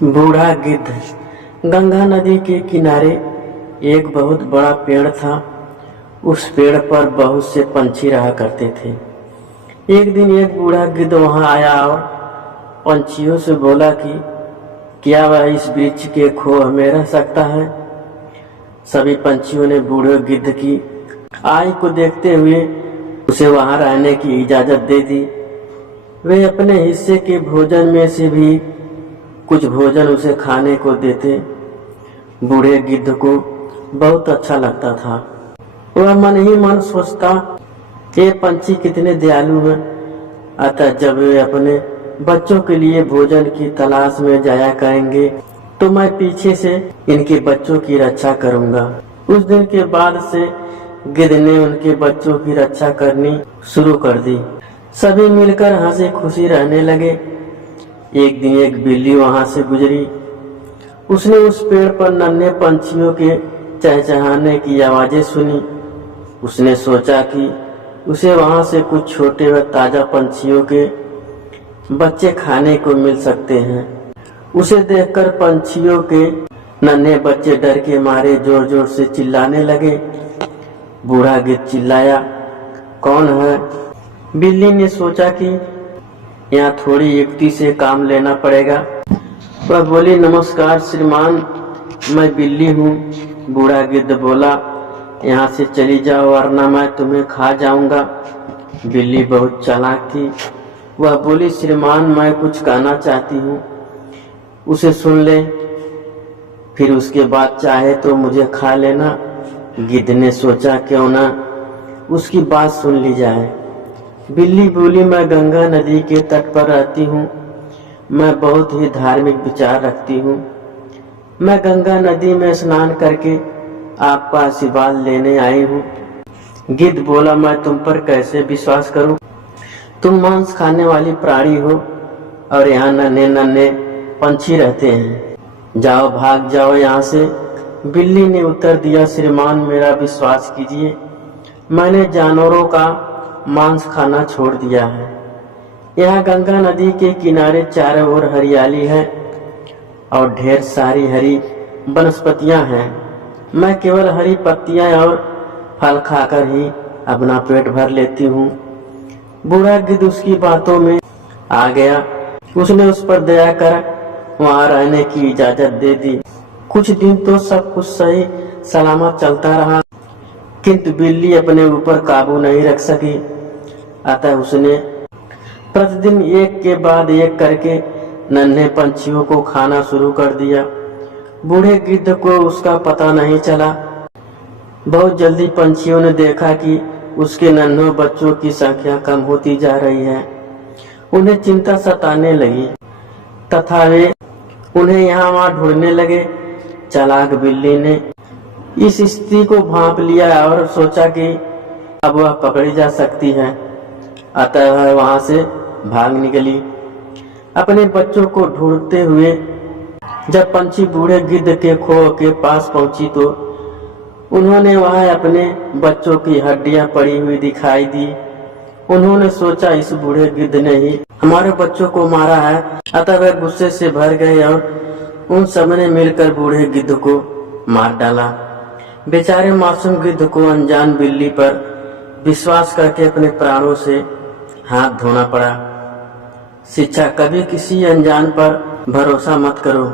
बूढ़ा गिद्ध। गंगा नदी के किनारे एक बहुत बड़ा पेड़ था। उस पेड़ पर बहुत से पंछी रहा करते थे। एक दिन एक बूढ़ा गिद्ध वहां आया और पंछियों से बोला कि क्या वह इस वृक्ष के खोह में रह सकता है। सभी पंछियों ने बूढ़े गिद्ध की आय को देखते हुए उसे वहां रहने की इजाजत दे दी। वे अपने हिस्से के भोजन में से भी कुछ भोजन उसे खाने को देते। बूढ़े गिद्ध को बहुत अच्छा लगता था। वह मन ही मन सोचता, ये पंछी कितने दयालु हैं। अतः जब वे अपने बच्चों के लिए भोजन की तलाश में जाया करेंगे तो मैं पीछे से इनके बच्चों की रक्षा करूंगा। उस दिन के बाद से गिद्ध ने उनके बच्चों की रक्षा करनी शुरू कर दी। सभी मिलकर हंसी खुशी रहने लगे। एक दिन एक बिल्ली वहां से गुजरी। उसने उस पेड़ पर नन्हे पंछियों के चहचहाने की आवाजें सुनी। उसने सोचा कि उसे वहां से कुछ छोटे व ताजा पंछियों के बच्चे खाने को मिल सकते हैं। उसे देखकर पंछियों के नन्हे बच्चे डर के मारे जोर जोर से चिल्लाने लगे। बूढ़ा गिद्ध चिल्लाया, कौन है? बिल्ली ने सोचा कि यहाँ थोड़ी युक्ति से काम लेना पड़ेगा। वह बोली, नमस्कार श्रीमान, मैं बिल्ली हूँ। बूढ़ा गिद्ध बोला, यहाँ से चली जाओ वरना मैं तुम्हें खा जाऊंगा। बिल्ली बहुत चालाक थी। वह बोली, श्रीमान मैं कुछ कहना चाहती हूँ, उसे सुन ले, फिर उसके बाद चाहे तो मुझे खा लेना। गिद्ध ने सोचा क्यों ना उसकी बात सुन ली जाए। बिल्ली बोली, मैं गंगा नदी के तट पर रहती हूँ। मैं बहुत ही धार्मिक विचार रखती हूँ। मैं गंगा नदी में स्नान करके आपका आशीर्वाद लेने आई हूँ। गिद्ध बोला, मैं तुम पर कैसे विश्वास करूँ? तुम मांस खाने वाली प्राणी हो और यहाँ नन्हे नन्हे पंछी रहते हैं। जाओ, भाग जाओ यहाँ से। बिल्ली ने उत्तर दिया, श्रीमान मेरा विश्वास कीजिए, मैंने जानवरों का मांस खाना छोड़ दिया है। यहाँ गंगा नदी के किनारे चारों ओर हरियाली है और ढेर सारी हरी वनस्पतियां हैं। मैं केवल हरी पत्तियां और फल खाकर ही अपना पेट भर लेती हूँ। बूढ़ा गिद्ध उसकी बातों में आ गया। उसने उस पर दया कर वहाँ रहने की इजाजत दे दी। कुछ दिन तो सब कुछ सही सलामत चलता रहा, किंतु बिल्ली अपने ऊपर काबू नहीं रख सकी। अतः उसने प्रतिदिन एक के बाद एक करके नन्हे पंछियों को खाना शुरू कर दिया। बूढ़े गिद्ध को उसका पता नहीं चला। बहुत जल्दी पंछियों ने देखा कि उसके नन्हे बच्चों की संख्या कम होती जा रही है। उन्हें चिंता सताने लगी तथा वे उन्हें यहाँ वहाँ ढूंढने लगे। चालाक बिल्ली ने इस स्थिति को भांप लिया और सोचा कि अब वह पकड़ी जा सकती है। अतः वह वहां से भाग निकली अपने बच्चों को ढूंढते हुए। जब पंछी बूढ़े गिद्ध के खोह के पास पहुंची तो उन्होंने वहां अपने बच्चों की हड्डियां पड़ी हुई दिखाई दी। उन्होंने सोचा, इस बूढ़े गिद्ध ने ही हमारे बच्चों को मारा है। अतः वे गुस्से से भर गए और उन सब ने मिलकर बूढ़े गिद्ध को मार डाला। बेचारे मासूम गिद्ध को अनजान बिल्ली पर विश्वास करके अपने प्राणों से हाथ धोना पड़ा। शिक्षा, कभी किसी अनजान पर भरोसा मत करो।